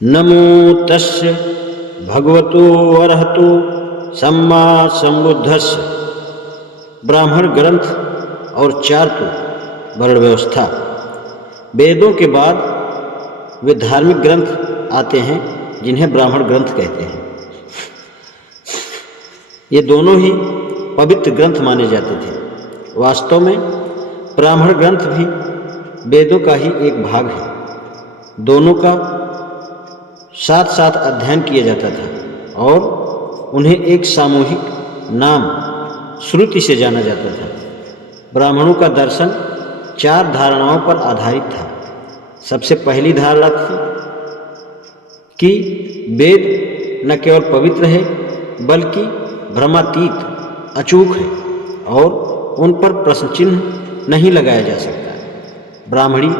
नमो तस्य भगवतो अरहतो सम्मा सम्बुद्धस्य। ब्राह्मण ग्रंथ और चार्तु वर्ण व्यवस्था। वेदों के बाद वे धार्मिक ग्रंथ आते हैं जिन्हें ब्राह्मण ग्रंथ कहते हैं। ये दोनों ही पवित्र ग्रंथ माने जाते थे। वास्तव में ब्राह्मण ग्रंथ भी वेदों का ही एक भाग है। दोनों का साथ साथ अध्ययन किया जाता था और उन्हें एक सामूहिक नाम श्रुति से जाना जाता था। ब्राह्मणों का दर्शन 4 धारणाओं पर आधारित था। सबसे पहली धारणा थी कि वेद न केवल पवित्र है बल्कि भ्रमातीत अचूक है और उन पर प्रश्न चिन्ह नहीं लगाया जा सकता। ब्राह्मणी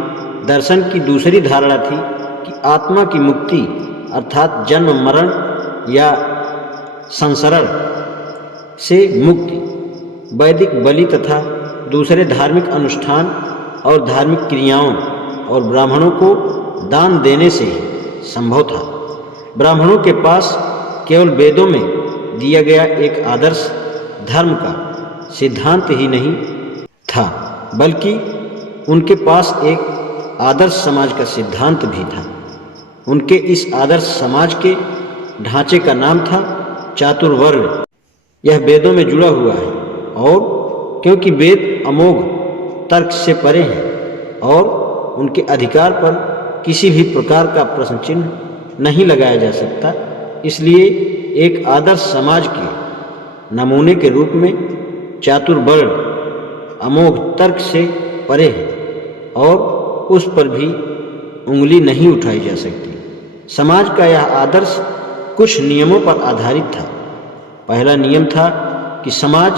दर्शन की दूसरी धारणा थी कि आत्मा की मुक्ति अर्थात जन्म मरण या संसरण से मुक्ति वैदिक बलि तथा दूसरे धार्मिक अनुष्ठान और धार्मिक क्रियाओं और ब्राह्मणों को दान देने से संभव था। ब्राह्मणों के पास केवल वेदों में दिया गया एक आदर्श धर्म का सिद्धांत ही नहीं था बल्कि उनके पास एक आदर्श समाज का सिद्धांत भी था। उनके इस आदर्श समाज के ढांचे का नाम था चातुर्वर्ण। यह वेदों में जुड़ा हुआ है और क्योंकि वेद अमोघ तर्क से परे हैं और उनके अधिकार पर किसी भी प्रकार का प्रश्न चिन्ह नहीं लगाया जा सकता, इसलिए एक आदर्श समाज के नमूने के रूप में चातुर्वर्ण अमोघ तर्क से परे है और उस पर भी उंगली नहीं उठाई जा सकती। समाज का यह आदर्श कुछ नियमों पर आधारित था। पहला नियम था कि समाज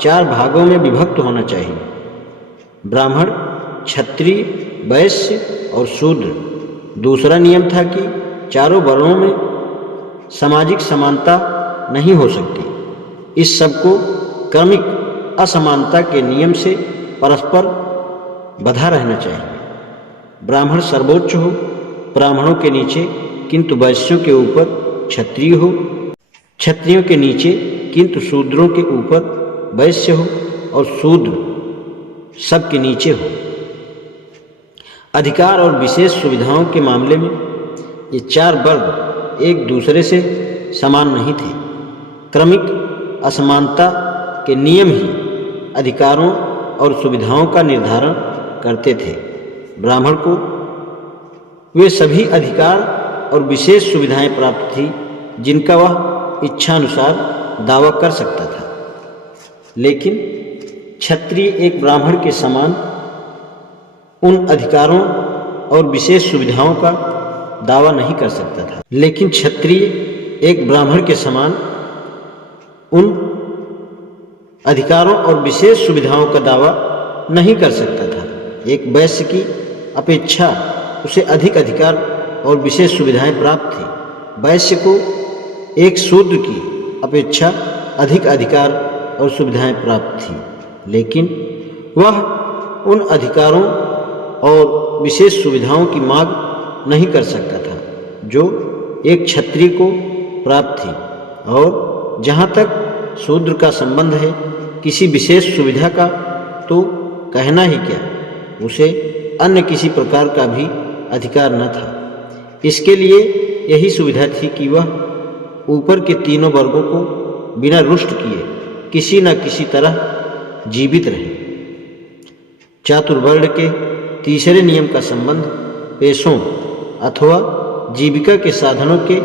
4 भागों में विभक्त होना चाहिए: ब्राह्मण, क्षत्रिय, वैश्य और शूद्र। दूसरा नियम था कि चारों वर्णों में सामाजिक समानता नहीं हो सकती। इस सब को क्रमिक असमानता के नियम से परस्पर बंधा रहना चाहिए। ब्राह्मण सर्वोच्च हो, ब्राह्मणों के नीचे किंतु वैश्यों के ऊपर क्षत्रिय हो, क्षत्रियों के नीचे किंतु शूद्रों के ऊपर वैश्य हो और शूद्र सबके नीचे हो। अधिकार और विशेष सुविधाओं के मामले में ये 4 वर्ग एक दूसरे से समान नहीं थे। क्रमिक असमानता के नियम ही अधिकारों और सुविधाओं का निर्धारण करते थे। ब्राह्मण को वे सभी अधिकार और विशेष सुविधाएं प्राप्त थी जिनका वह इच्छानुसार दावा कर सकता था, लेकिन क्षत्रिय एक ब्राह्मण के समान उन अधिकारों और विशेष सुविधाओं का दावा नहीं कर सकता था। लेकिन क्षत्रिय एक ब्राह्मण के समान उन अधिकारों और विशेष सुविधाओं का दावा नहीं कर सकता था। एक वैश्य की अपेक्षा उसे अधिक अधिकार और विशेष सुविधाएं प्राप्त थी। वैश्य को एक शूद्र की अपेक्षा अधिक अधिकार और सुविधाएं प्राप्त थी, लेकिन वह उन अधिकारों और विशेष सुविधाओं की मांग नहीं कर सकता था जो एक क्षत्रिय को प्राप्त थी। और जहाँ तक शूद्र का संबंध है किसी विशेष सुविधा का, तो कहना ही क्या, उसे अन्य किसी प्रकार का भी अधिकार न था। इसके लिए यही सुविधा थी कि वह ऊपर के तीनों वर्गों को बिना रुष्ट किए किसी न किसी तरह जीवित रहे। चातुर्वर्ण के तीसरे नियम का संबंध पेशों अथवा जीविका के साधनों के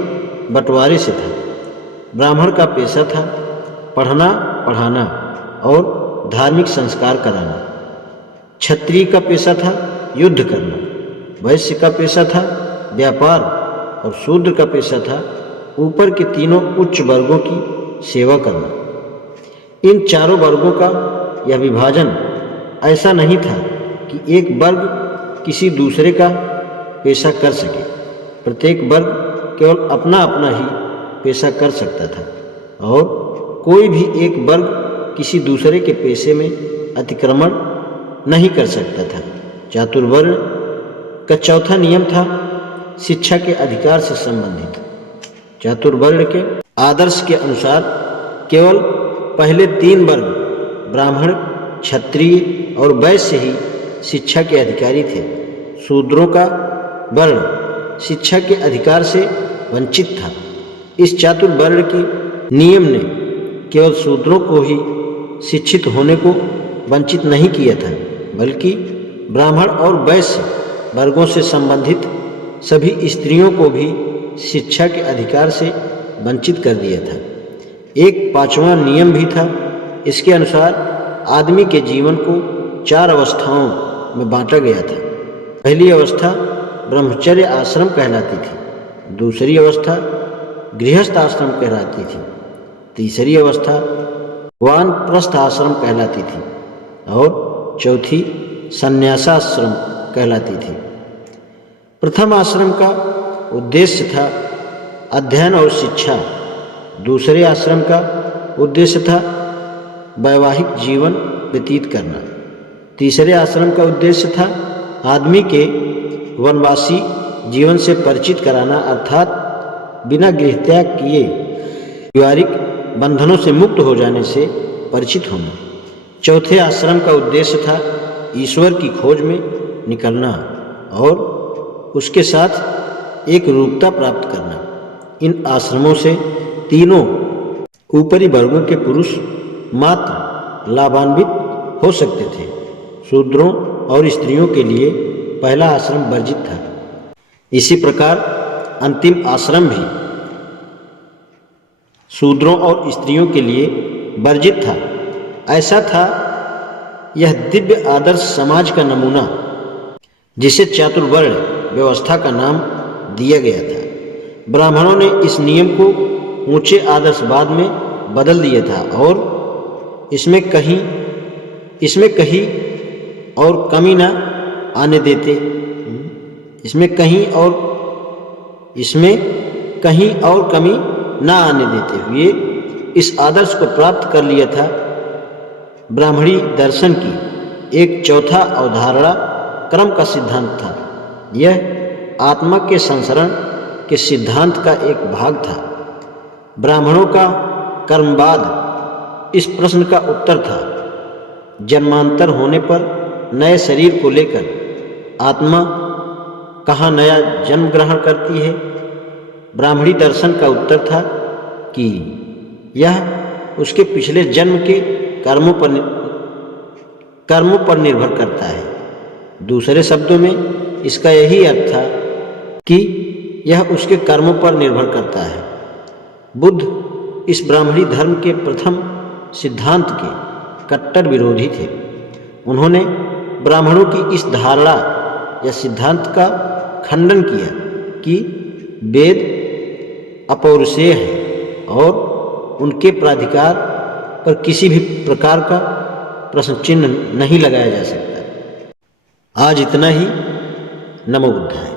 बंटवारे से था। ब्राह्मण का पेशा था पढ़ना पढ़ाना और धार्मिक संस्कार कराना। क्षत्रिय का पेशा था युद्ध करना। वैश्य का पेशा था व्यापार और शूद्र का पेशा था ऊपर के तीनों उच्च वर्गों की सेवा करना। इन चारों वर्गों का यह विभाजन ऐसा नहीं था कि एक वर्ग किसी दूसरे का पेशा कर सके। प्रत्येक वर्ग केवल अपना अपना ही पेशा कर सकता था और कोई भी एक वर्ग किसी दूसरे के पेशे में अतिक्रमण नहीं कर सकता था। चातुर्वर्ण का चौथा नियम था शिक्षा के अधिकार से संबंधित। चातुर्वर्ण के आदर्श के अनुसार केवल पहले 3 वर्ग ब्राह्मण, क्षत्रिय और वैश्य ही शिक्षा के अधिकारी थे। शूद्रों का वर्ण शिक्षा के अधिकार से वंचित था। इस चातुर्वर्ण के नियम ने केवल शूद्रों को ही शिक्षित होने को वंचित नहीं किया था, बल्कि ब्राह्मण और वैश्य वर्गों से संबंधित सभी स्त्रियों को भी शिक्षा के अधिकार से वंचित कर दिया था। एक 5वां नियम भी था। इसके अनुसार आदमी के जीवन को 4 अवस्थाओं में बांटा गया था। पहली अवस्था ब्रह्मचर्य आश्रम कहलाती थी, दूसरी अवस्था गृहस्थ आश्रम कहलाती थी, तीसरी अवस्था वानप्रस्थ आश्रम कहलाती थी और चौथी संन्यासाश्रम कहलाती थी। प्रथम आश्रम का उद्देश्य था अध्ययन और शिक्षा, दूसरे आश्रम का उद्देश्य था वैवाहिक जीवन व्यतीत करना, तीसरे आश्रम का उद्देश्य था आदमी के वनवासी जीवन से परिचित कराना, अर्थात बिना गृहत्याग किए पारिवारिक बंधनों से मुक्त हो जाने से परिचित होना। चौथे आश्रम का उद्देश्य था ईश्वर की खोज में निकलना और उसके साथ एक रूपता प्राप्त करना। इन आश्रमों से तीनों ऊपरी वर्गों के पुरुष मात्र लाभान्वित हो सकते थे। शूद्रों और स्त्रियों के लिए पहला आश्रम वर्जित था। इसी प्रकार अंतिम आश्रम भी शूद्रों और स्त्रियों के लिए वर्जित था। ऐसा था यह दिव्य आदर्श समाज का नमूना, जिसे चातुर्वर्ण व्यवस्था का नाम दिया गया था। ब्राह्मणों ने इस नियम को ऊंचे आदर्शवाद में बदल दिया था और इसमें कहीं और कमी न आने देते हुए इस आदर्श को प्राप्त कर लिया था। ब्राह्मणी दर्शन की एक चौथा अवधारणा क्रम का सिद्धांत था। यह आत्मा के संसरण के सिद्धांत का एक भाग था। ब्राह्मणों का कर्मवाद इस प्रश्न का उत्तर था, जन्मांतर होने पर नए शरीर को लेकर आत्मा कहाँ नया जन्म ग्रहण करती है। ब्राह्मणी दर्शन का उत्तर था कि यह उसके पिछले जन्म के कर्मों पर निर्भर करता है। दूसरे शब्दों में इसका यही अर्थ था कि यह उसके कर्मों पर निर्भर करता है। बुद्ध इस ब्राह्मणी धर्म के प्रथम सिद्धांत के कट्टर विरोधी थे। उन्होंने ब्राह्मणों की इस धारणा या सिद्धांत का खंडन किया कि वेद अपौरुषेय है और उनके प्राधिकार पर किसी भी प्रकार का प्रश्न चिन्ह नहीं लगाया जा सकता। आज इतना ही। नमो बुद्धाय।